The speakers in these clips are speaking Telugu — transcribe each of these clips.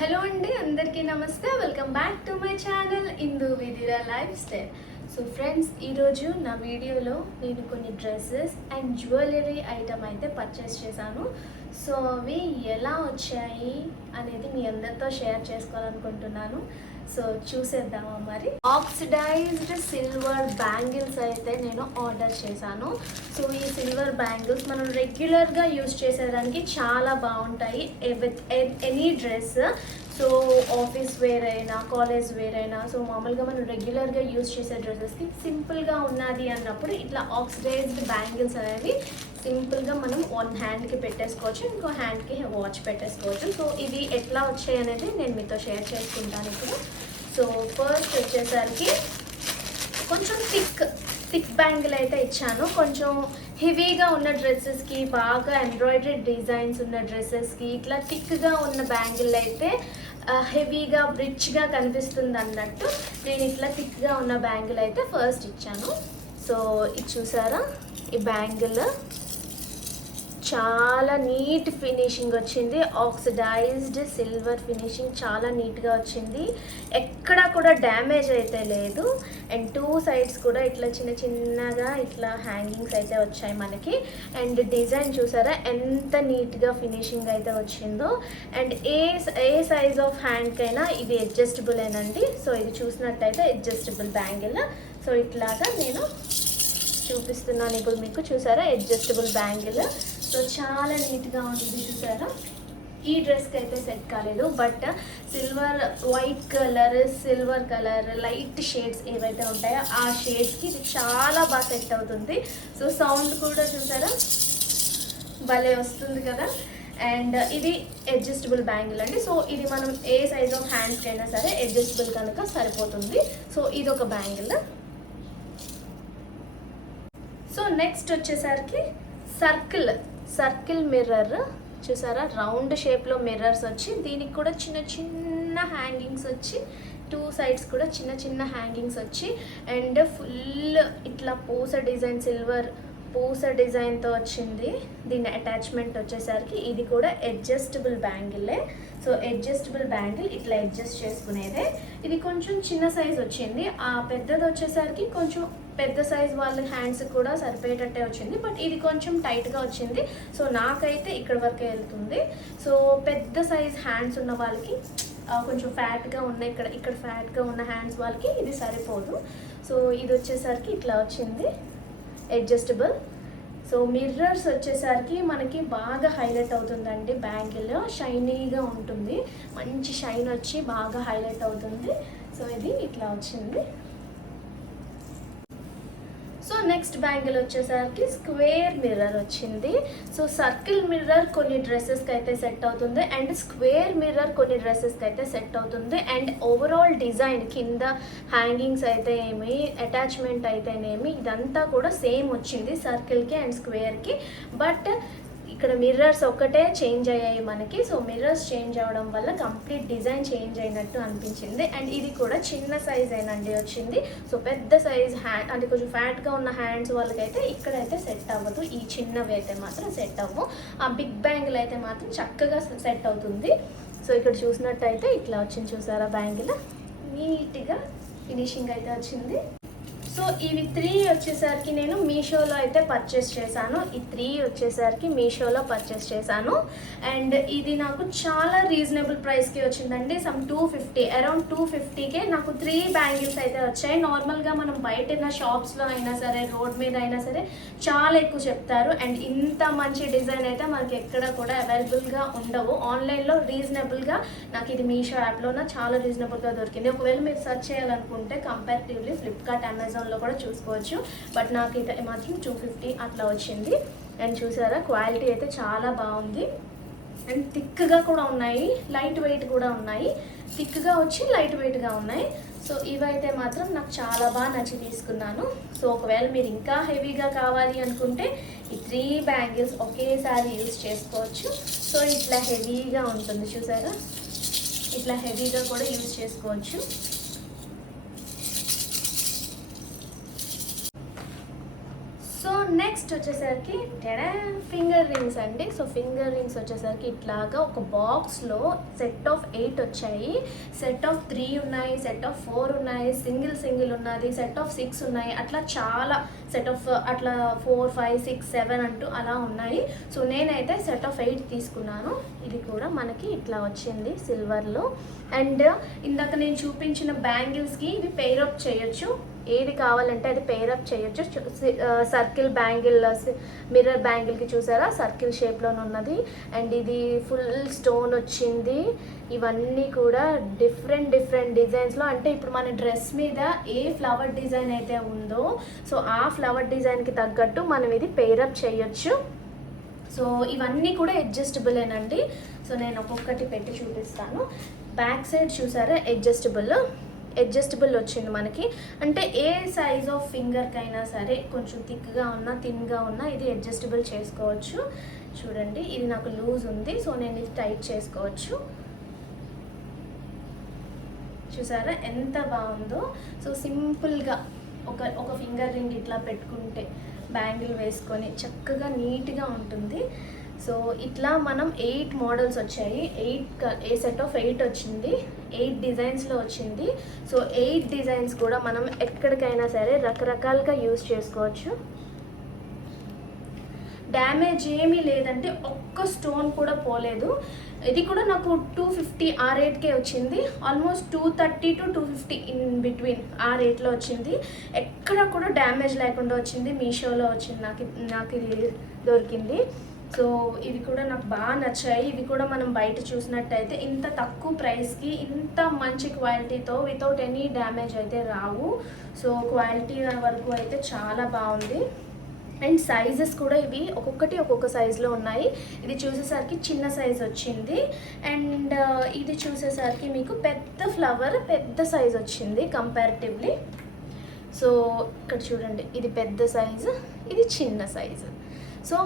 హలో అండి, అందరికీ నమస్తే. Welcome back to my channel Indu Vidhira lifestyle. So friends, ఈరోజు నా వీడియోలో నేను కొన్ని డ్రెస్సెస్ అండ్ జ్యువెలరీ ఐటమ్ అయితే పర్చేస్ చేశాను. సో అవి ఎలా వచ్చాయి అనేది మీ అందరితో షేర్ చేసుకోవాలనుకుంటున్నాను. సో చూసేద్దామా మరి. ఆక్సిడైజ్డ్ సిల్వర్ బ్యాంగిల్స్ అయితే నేను ఆర్డర్ చేశాను. సో ఈ సిల్వర్ బ్యాంగిల్స్ మనం రెగ్యులర్గా యూజ్ చేసేదానికి చాలా బాగుంటాయి with any dress. So office wear అయినా, కాలేజ్ వేర్ అయినా, సో మామూలుగా మనం రెగ్యులర్గా యూజ్ చేసే డ్రెస్సెస్కి సింపుల్గా ఉన్నది అన్నప్పుడు ఇట్లా ఆక్సిడైజ్డ్ బ్యాంగిల్స్ అనేవి సింపుల్గా మనం వన్ హ్యాండ్కి పెట్టేసుకోవచ్చు, ఇంకో హ్యాండ్కి వాచ్ పెట్టేసుకోవచ్చు. సో ఇవి ఎట్లా వచ్చాయి అనేది నేను మీతో షేర్ చేసుకుంటాను ఇప్పుడు. సో ఫస్ట్ వచ్చేసరికి కొంచెం థిక్ బ్యాంగిల్ అయితే ఇచ్చాను. కొంచెం హెవీగా ఉన్న డ్రెస్సెస్కి, బాగా ఎంబ్రాయిడరీ డిజైన్స్ ఉన్న డ్రెస్సెస్కి ఇట్లా థిక్గా ఉన్న బ్యాంగిల్ అయితే హెవీగా రిచ్గా కనిపిస్తుంది అన్నట్టు నేను ఇట్లా థిక్గా ఉన్న బ్యాంగిల్ అయితే ఫస్ట్ ఇచ్చాను. సో ఇది చూసారా, ఈ బ్యాంగిల్ చాలా నీట్ ఫినిషింగ్ వచ్చింది. ఆక్సిడైజ్డ్ సిల్వర్ ఫినిషింగ్ చాలా నీట్గా వచ్చింది. ఎక్కడా కూడా డ్యామేజ్ అయితే లేదు. అండ్ టూ సైడ్స్ కూడా ఇట్లా చిన్నగా ఇట్లా హ్యాంగింగ్స్ అయితే వచ్చాయి మనకి. అండ్ డిజైన్ చూసారా ఎంత నీట్గా ఫినిషింగ్ అయితే వచ్చిందో. అండ్ ఏ సైజ్ ఆఫ్ హ్యాండ్కైనా ఇది అడ్జస్టబుల్ ఏనండి. సో ఇది చూసినట్టయితే అడ్జస్టబుల్ బ్యాంగిల్. సో ఇట్లాగా నేను చూపిస్తున్నాను ఇప్పుడు మీకు. చూసారా, అడ్జస్టబుల్ బ్యాంగిల్. సో చాలా నీట్గా ఉంటుంది. చూసారా, ఈ డ్రెస్కి అయితే సెట్ కాలేదు, but white colour, silver colour, light shades ఏవైతే ఉంటాయో ఆ షేడ్స్కి ఇది చాలా బాగా సెట్ అవుతుంది. సో సౌండ్ కూడా చూసారా భలే వస్తుంది కదా. అండ్ ఇది అడ్జస్టబుల్ బ్యాంగిల్ అండి. సో ఇది మనం ఏ సైజ్ ఆఫ్ హ్యాండ్స్కి అయినా సరే అడ్జస్టబుల్ కనుక సరిపోతుంది. సో ఇది ఒక బ్యాంగిల్. సో నెక్స్ట్ వచ్చేసరికి సర్కిల్ మిర్రర్ చూసారా, రౌండ్ షేప్లో మిర్రర్స్ వచ్చి దీనికి కూడా చిన్న హ్యాంగింగ్స్ వచ్చి, టూ సైడ్స్ కూడా చిన్న హ్యాంగింగ్స్ వచ్చి, అండ్ ఫుల్ ఇట్లా సిల్వర్ పూస డిజైన్తో వచ్చింది. దీని అటాచ్మెంట్ వచ్చేసరికి ఇది కూడా అడ్జస్టబుల్ బ్యాంగిలే. సో అడ్జస్టబుల్ బ్యాంగిల్ ఇట్లా అడ్జస్ట్ చేసుకునేదే. ఇది కొంచెం చిన్న సైజ్ వచ్చింది. ఆ పెద్దది వచ్చేసరికి కొంచెం పెద్ద సైజ్ వాళ్ళ హ్యాండ్స్ కూడా సరిపోయేటట్టే వచ్చింది, బట్ ఇది కొంచెం టైట్గా వచ్చింది. సో నాకైతే ఇక్కడ వరకే వెళ్తుంది. సో పెద్ద సైజ్ హ్యాండ్స్ ఉన్న వాళ్ళకి, కొంచెం ఫ్యాట్గా ఉన్న ఇక్కడ ఫ్యాట్గా ఉన్న హ్యాండ్స్ వాళ్ళకి ఇది సరిపోదు. సో ఇది వచ్చేసరికి ఇట్లా వచ్చింది అడ్జస్టబుల్. సో మిర్రర్స్ వచ్చేసరికి మనకి బాగా హైలైట్ అవుతుందండి. బ్యాంగిల్ షైనీగా ఉంటుంది, మంచి షైన్ వచ్చి బాగా హైలైట్ అవుతుంది. సో ఇది ఇట్లా వచ్చింది. సో నెక్స్ట్ బ్యాంగిల్ వచ్చేసరికి స్క్వేర్ మిర్రర్ వచ్చింది. సో సర్కిల్ మిర్రర్ కొన్ని డ్రెస్సెస్కి అయితే సెట్ అవుతుంది, అండ్ స్క్వేర్ మిర్రర్ కొన్ని డ్రెస్సెస్కి అయితే సెట్ అవుతుంది. అండ్ ఓవరాల్ డిజైన్ కింద హ్యాంగింగ్స్ అయితే ఏమి, అటాచ్మెంట్ అయితేనేమి, ఇదంతా కూడా సేమ్ వచ్చింది సర్కిల్కి అండ్ స్క్వేర్కి. బట్ ఇక్కడ మిర్రర్స్ ఒక్కటే చేంజ్ అయ్యాయి మనకి. సో మిర్రర్స్ చేంజ్ అవ్వడం వల్ల కంప్లీట్ డిజైన్ చేంజ్ అయినట్టు అనిపించింది. అండ్ ఇది కూడా చిన్న సైజ్ అయినండి వచ్చింది. సో పెద్ద సైజ్ హ్యాండ్ అంటే కొంచెం ఫ్యాట్గా ఉన్న హ్యాండ్స్ వాళ్ళకైతే ఇక్కడైతే సెట్ అవ్వదు. ఈ చిన్నవి అయితే మాత్రం సెట్ అవ్వవు. ఆ బిగ్ బ్యాంగిల్ అయితే మాత్రం చక్కగా సెట్ అవుతుంది. సో ఇక్కడ చూసినట్టయితే ఇట్లా వచ్చింది. చూసారా, బ్యాంగిల్ నీట్గా ఫినిషింగ్ అయితే వచ్చింది. సో ఇవి 3 వచ్చేసరికి నేను మీషోలో అయితే పర్చేస్ చేశాను. ఈ 3 వచ్చేసరికి మీషోలో పర్చేస్ చేశాను. అండ్ ఇది నాకు చాలా రీజనబుల్ ప్రైస్కి వచ్చిందండి. సమ్ 250, అరౌండ్ 250కే నాకు 3 బ్యాంగిల్స్ అయితే వచ్చాయి. నార్మల్గా మనం బయట షాప్స్లో అయినా సరే, రోడ్ మీద అయినా సరే చాలా ఎక్కువ చెప్తారు. అండ్ ఇంత మంచి డిజైన్ అయితే మనకి ఎక్కడ కూడా అవైలబుల్గా ఉండవు. ఆన్లైన్లో రీజనబుల్గా నాకు ఇది మీషో యాప్లోనే చాలా రీజనబుల్గా దొరికింది. ఒకవేళ మీరు సెర్చ్ చేయాలనుకుంటే కంపారిటివ్లీ ఫ్లిప్కార్ట్, అమెజాన్లో కూడా చూసుకోవచ్చు. బట్ నాకు అయితే మాత్రం 250 అట్లా వచ్చింది. అండ్ చూసారా, క్వాలిటీ అయితే చాలా బాగుంది. అండ్ థిక్గా కూడా ఉన్నాయి, లైట్ వెయిట్ కూడా ఉన్నాయి. థిక్గా వచ్చి లైట్ వెయిట్గా ఉన్నాయి. సో ఇవైతే మాత్రం నాకు చాలా బాగా నచ్చి తీసుకున్నాను. సో ఒకవేళ మీరు ఇంకా హెవీగా కావాలి అనుకుంటే ఈ 3 బ్యాంగిల్స్ ఒకేసారి యూజ్ చేసుకోవచ్చు. సో ఇట్లా హెవీగా ఉంటుంది చూసారా, ఇట్లా హెవీగా కూడా యూజ్ చేసుకోవచ్చు. నెక్స్ట్ వచ్చేసరికి ఫింగర్ రింగ్స్ అండి. సో ఫింగర్ రింగ్స్ వచ్చేసరికి ఇట్లాగా ఒక బాక్స్లో సెట్ ఆఫ్ 8 వచ్చాయి. సెట్ ఆఫ్ 3 ఉన్నాయి, సెట్ ఆఫ్ 4 ఉన్నాయి, సింగిల్ ఉన్నది, సెట్ ఆఫ్ 6 ఉన్నాయి. అట్లా చాలా సెట్ ఆఫ్ అట్లా 4, 5, 6, 7 అంటూ అలా ఉన్నాయి. సో నేనైతే సెట్ ఆఫ్ 8 తీసుకున్నాను. ఇది కూడా మనకి ఇట్లా వచ్చింది సిల్వర్లో. అండ్ ఇందాక నేను చూపించిన బ్యాంగిల్స్కి ఇవి పేరప్ చేయొచ్చు. ఏది కావాలంటే అది పేరప్ చేయొచ్చు. సర్కిల్ బ్యాంగిల్, మిర్రర్ బ్యాంగిల్కి చూసారా సర్కిల్ షేప్లోనే ఉన్నది. అండ్ ఇది ఫుల్ స్టోన్ వచ్చింది. ఇవన్నీ కూడా డిఫరెంట్ డిజైన్స్లో, అంటే ఇప్పుడు మన డ్రెస్ మీద ఏ ఫ్లవర్ డిజైన్ అయితే ఉందో సో ఆ ఫ్లవర్ డిజైన్కి తగ్గట్టు మనం ఇది పేరప్ చేయొచ్చు. సో ఇవన్నీ కూడా అడ్జస్టబులేనండి. సో నేను ఒక్కొక్కటి పెట్టి చూపిస్తాను. బ్యాక్ సైడ్ చూసారా అడ్జస్టబుల్ వచ్చింది మనకి. అంటే ఏ సైజ్ ఆఫ్ ఫింగర్కైనా సరే కొంచెం థిక్గా ఉన్నా థిన్గా ఉన్నా ఇది అడ్జస్టబుల్ చేసుకోవచ్చు. చూడండి ఇది నాకు లూజ్ ఉంది, సో నేను ఇది టైట్ చేసుకోవచ్చు. చూసారా ఎంత బాగుందో. సో సింపుల్గా ఒక ఫింగర్ రింగ్ ఇట్లా పెట్టుకుంటే బ్యాంగిల్ వేసుకొని చక్కగా నీట్గా ఉంటుంది. సో ఇట్లా మనం 8 మోడల్స్ వచ్చాయి. సెట్ ఆఫ్ 8 వచ్చింది. 8 డిజైన్స్లో వచ్చింది. సో 8 డిజైన్స్ కూడా మనం ఎక్కడికైనా సరే రకరకాలుగా యూజ్ చేసుకోవచ్చు. డ్యామేజ్ ఏమీ లేదంటే ఒక్క స్టోన్ కూడా పోలేదు. ఇది కూడా నాకు 250 ఆ రేట్కే వచ్చింది. ఆల్మోస్ట్ 230 to 250 ఇన్ బిట్వీన్ ఆ రేట్లో వచ్చింది. ఎక్కడ కూడా డ్యామేజ్ లేకుండా వచ్చింది. మీషోలో వచ్చింది నాకు ఇది దొరికింది. సో ఇవి కూడా నాకు బాగా నచ్చాయి. ఇవి కూడా మనం బయట చూసినట్టయితే ఇంత తక్కువ ప్రైస్కి ఇంత మంచి క్వాలిటీతో వితౌట్ ఎనీ డ్యామేజ్ అయితే రావు. సో క్వాలిటీ వరకు అయితే చాలా బాగుంది. అండ్ సైజెస్ కూడా ఇవి ఒక్కొక్క సైజులో ఉన్నాయి. ఇది చూసేసరికి చిన్న సైజ్ వచ్చింది. అండ్ ఇది చూసేసరికి మీకు పెద్ద సైజ్ వచ్చింది కంపారిటివ్లీ. సో ఇక్కడ చూడండి ఇది పెద్ద సైజు, ఇది చిన్న సైజు. సో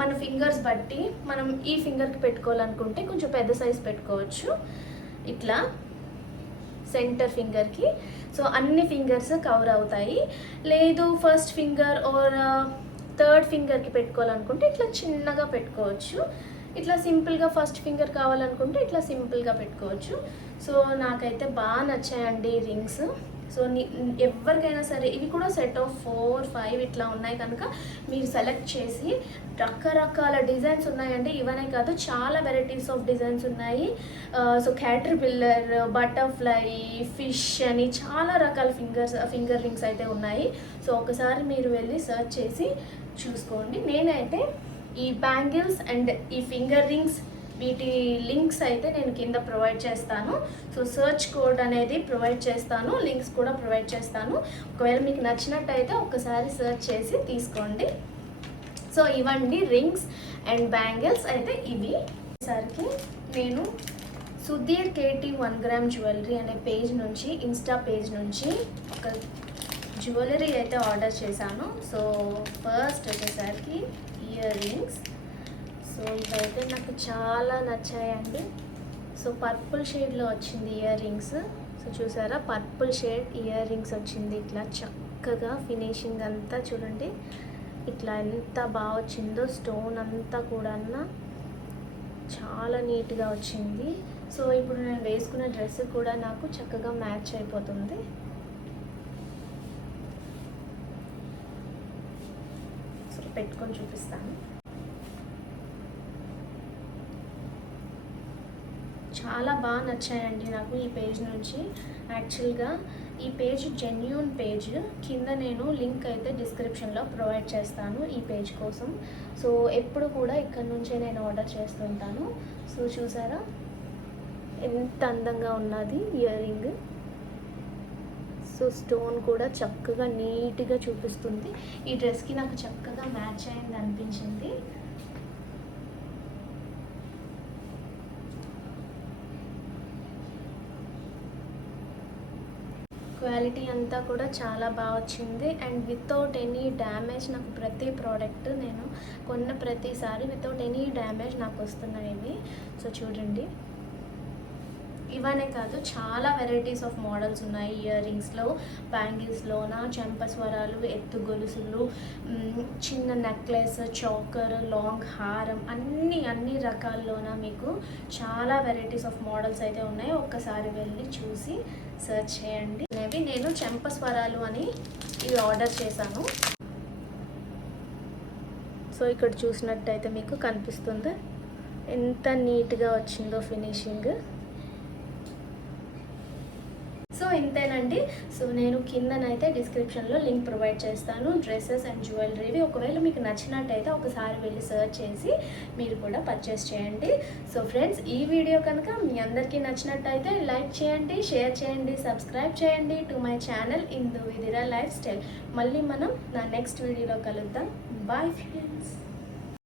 మన ఫింగర్స్ బట్టి మనం ఈ ఫింగర్కి పెట్టుకోవాలనుకుంటే కొంచెం పెద్ద సైజ్ పెట్టుకోవచ్చు ఇట్లా సెంటర్ ఫింగర్కి. సో అన్ని ఫింగర్స్ కవర్ అవుతాయి. లేదు ఫస్ట్ ఫింగర్ ఆర్ థర్డ్ ఫింగర్కి పెట్టుకోవాలనుకుంటే ఇట్లా చిన్నగా పెట్టుకోవచ్చు. ఇట్లా సింపుల్గా ఫస్ట్ ఫింగర్ కావాలనుకుంటే ఇట్లా సింపుల్గా పెట్టుకోవచ్చు. సో నాకైతే బాగా నచ్చాయండి రింగ్స్. సో ఎవరికైనా సరే ఇవి కూడా సెట్ ఆఫ్ 4, 5 ఇట్లా ఉన్నాయి కనుక మీరు సెలెక్ట్ చేసి రకరకాల డిజైన్స్ ఉన్నాయండి. ఇవనే కాదు చాలా వెరైటీస్ ఆఫ్ డిజైన్స్ ఉన్నాయి. సో క్యాటర్పిల్లర్, బటర్ఫ్లై, ఫిష్ అని చాలా రకాల ఫింగర్ రింగ్స్ అయితే ఉన్నాయి. సో ఒకసారి మీరు వెళ్ళి సర్చ్ చేసి చూసుకోండి. నేనైతే ఈ బ్యాంగిల్స్ అండ్ ఈ ఫింగర్ రింగ్స్ వీటి లింక్స్ అయితే నేను కింద ప్రొవైడ్ చేస్తాను. సో సర్చ్ కోడ్ అనేది ప్రొవైడ్ చేస్తాను, లింక్స్ కూడా ప్రొవైడ్ చేస్తాను. ఒకవేళ మీకు నచ్చినట్టయితే ఒక్కసారి సర్చ్ చేసి తీసుకోండి. సో ఇవండి రింగ్స్ అండ్ బ్యాంగిల్స్ అయితే ఇవి. సరికి నేను సుధీర్ KT 1 గ్రామ్ జ్యువెలరీ అనే పేజ్ నుంచి, ఇన్స్టా పేజ్ నుంచి ఒక జ్యువెలరీ అయితే ఆర్డర్ చేశాను. సో ఫస్ట్ వచ్చేసరికి ఇయర్ రింగ్స్. సో ఇవైతే నాకు చాలా నచ్చాయండి. సో పర్పుల్ షేడ్లో వచ్చింది ఇయర్ రింగ్స్. సో చూసారా పర్పుల్ షేడ్ ఇయర్ రింగ్స్ వచ్చింది. ఇట్లా చక్కగా ఫినిషింగ్ అంతా చూడండి ఇట్లా ఎంత బాగా వచ్చిందో. స్టోన్ అంతా కూడా చాలా నీట్గా వచ్చింది. సో ఇప్పుడు నేను వేసుకున్న డ్రెస్ కూడా నాకు చక్కగా మ్యాచ్ అయిపోతుంది. సో పెట్టుకొని చూపిస్తాను. చాలా బాగా నచ్చాయండి నాకు ఈ పేజ్ నుంచి. యాక్చువల్గా ఈ పేజ్ జెన్యూన్ పేజ్. కింద నేను లింక్ అయితే డిస్క్రిప్షన్లో ప్రొవైడ్ చేస్తాను ఈ పేజ్ కోసం. సో ఎప్పుడు కూడా ఇక్కడ నుంచే నేను ఆర్డర్ చేస్తుంటాను. సో చూసారా ఎంత అందంగా ఉన్నది ఇయర్ రింగ్. సో స్టోన్ కూడా చక్కగా నీట్గా చూపిస్తుంది. ఈ డ్రెస్కి నాకు చక్కగా మ్యాచ్ అయింది అనిపించింది. క్వాలిటీ అంతా కూడా చాలా బాగా వచ్చింది. అండ్ వితౌట్ ఎనీ డ్యామేజ్ నాకు ప్రతి ప్రోడక్ట్ నేను కొన్న ప్రతిసారి వితౌట్ ఎనీ డ్యామేజ్ నాకు వస్తున్నాయి ఇవి. సో చూడండి ఇవనే కాదు చాలా వెరైటీస్ ఆఫ్ మోడల్స్ ఉన్నాయి. ఇయర్ రింగ్స్లో, బ్యాంగిల్స్లోన చెంపస్వరాలు, ఎత్తు గొలుసులు, చిన్న నెక్లెస్, చోకర్, లాంగ్ హారం, అన్ని రకాల్లోన మీకు చాలా వెరైటీస్ ఆఫ్ మోడల్స్ అయితే ఉన్నాయి. ఒక్కసారి వెళ్ళి చూసి సెర్చ్ చేయండి. నేను చెంపస్వరాలు అని ఇవి ఆర్డర్ చేశాను. సో ఇక్కడ చూసినట్టయితే మీకు కనిపిస్తుంది ఎంత నీట్గా వచ్చిందో ఫినిషింగ్. సో ఇంతేనండి. సో నేను కిందనైతే డిస్క్రిప్షన్లో లింక్ ప్రొవైడ్ చేస్తాను డ్రెస్సెస్ అండ్ జ్యువెలరీవి. ఒకవేళ మీకు నచ్చినట్టయితే ఒకసారి వెళ్ళి సర్చ్ చేసి మీరు కూడా పర్చేస్ చేయండి. సో ఫ్రెండ్స్, ఈ వీడియో కనుక మీ అందరికీ నచ్చినట్టయితే లైక్ చేయండి, షేర్ చేయండి, సబ్స్క్రైబ్ చేయండి to my channel Indu Vidhira lifestyle. మళ్ళీ మనం నా నెక్స్ట్ వీడియోలో కలుద్దాం. Bye friends.